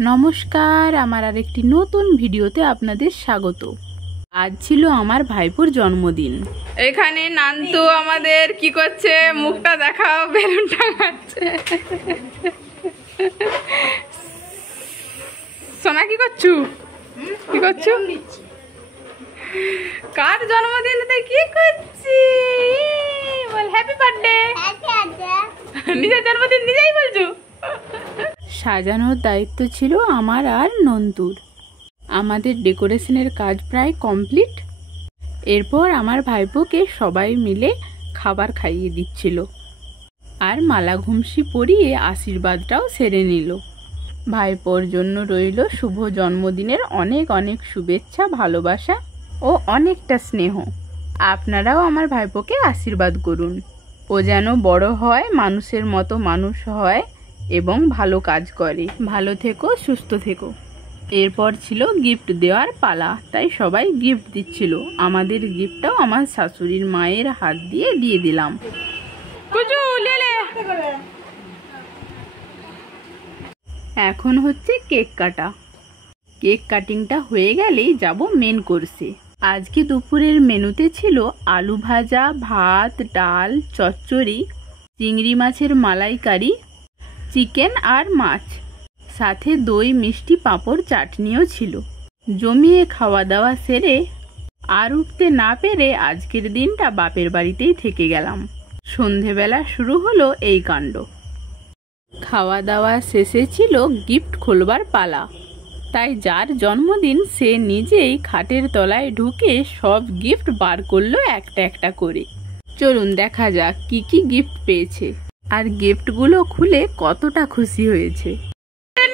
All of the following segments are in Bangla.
নমস্কার, আমার আরেকটি নতুন ভিডিওতে আপনাদের স্বাগত। আজ ছিল আমার ভাইপোর জন্মদিন। এখানে নান্তু আমাদের কি করছে, মুখটা দেখাও, বেলুন টাঙাচ্ছে। সোনা কি করছু? কি করছু? কার জন্মদিনেতে কি করছি? বল হ্যাপি বার্থডে। নিজের জন্মদিন নিজেই বলছু। সাজানোর দায়িত্ব ছিল আমার আর নন্তুর। আমাদের ডেকোরেশনের কাজ প্রায় কমপ্লিট। এরপর আমার ভাইপোকে সবাই মিলে খাবার খাইয়ে দিচ্ছিল আর মালা ঘুমসি পরিয়ে আশীর্বাদটাও সেরে নিল। ভাইপোর জন্য রইল শুভ জন্মদিনের অনেক অনেক শুভেচ্ছা, ভালোবাসা ও অনেকটা স্নেহ। আপনারাও আমার ভাইপোকে আশীর্বাদ করুন। ও যেন বড় হয়, মানুষের মতো মানুষ হয় এবং ভালো কাজ করে। ভালো থেকো, সুস্থ থেকো। এরপর ছিল গিফট দেওয়ার পালা, তাই সবাই গিফট দিচ্ছিল। আমাদের গিফটটাও আমার শাশুড়ির মায়ের হাত দিয়ে দিলাম। এখন হচ্ছে কেক কাটা। কেক কাটিংটা হয়ে গেলেই যাব মেন কোর্সে। আজকে দুপুরের মেনুতে ছিল আলু ভাজা, ভাত, ডাল, চচ্চড়ি, চিংড়ি মাছের মালাইকারি, চিকেন আর মাছ, সাথে দই, মিষ্টি, পাঁপড়, চাটনিও ছিল। জমিয়ে খাওয়া দাওয়া সেরে আর উঠতে না পেরে আজকের দিনটা বাপের বাড়িতেই থেকে গেলাম। সন্ধেবেলা শুরু হলো এই কাণ্ড। খাওয়া দাওয়া শেষে ছিল গিফট খোলবার পালা, তাই যার জন্মদিন সে নিজেই খাটের তলায় ঢুকে সব গিফট বার করলো একটা একটা করে। চলুন দেখা যাক কি কি গিফট পেয়েছে আর গিফটগুলো খুলে কতটা খুশি হয়েছে।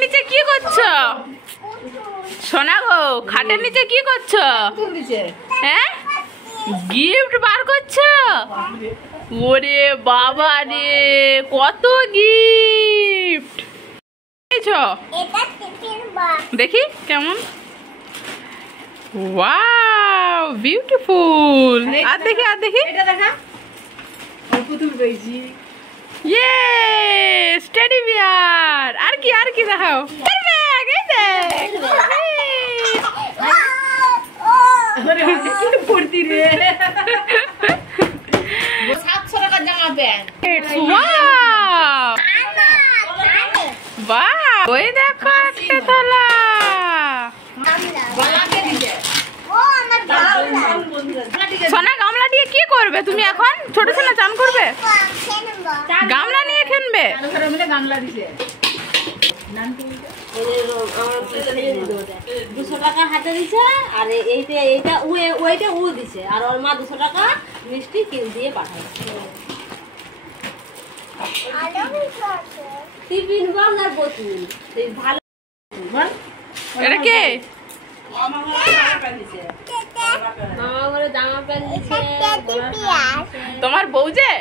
নিচে কি করছো সোনা গো? খাটের নিচে কি করছো? হ্যাঁ, গিফট বার করছো? ওরে বাবা রে, কত গিফট দেখি কেমন। Wow, beautiful. আর দেখি আর দেখি। এটা দেখা, পুতুল পেয়েছি। ইয়ে, স্টেডি বিয়ার। আর কি আর কি দেখাও। পড়তি রে 700 টাকা জামা প্যান্ট। বাহ, ওই দেখো একটা থালা। সোনা, গামলা দিয়ে কি করবে তুমি এখন? ছোট সোনা চান করবে? গামলা নিয়ে খেলবে? গামলা দিছে 200 টাকা হাতে দিছে, আর এইটা ওইটা ও দিছে, আর ওর মা 200 টাকা মিষ্টি কিনে দিয়ে পাঠাইছে। টিফিন বল আর বোতল, এই ভালো বল। এটা কে? মামা ঘরে জামা প্যান্ট দিছে। তোমার বউ যে?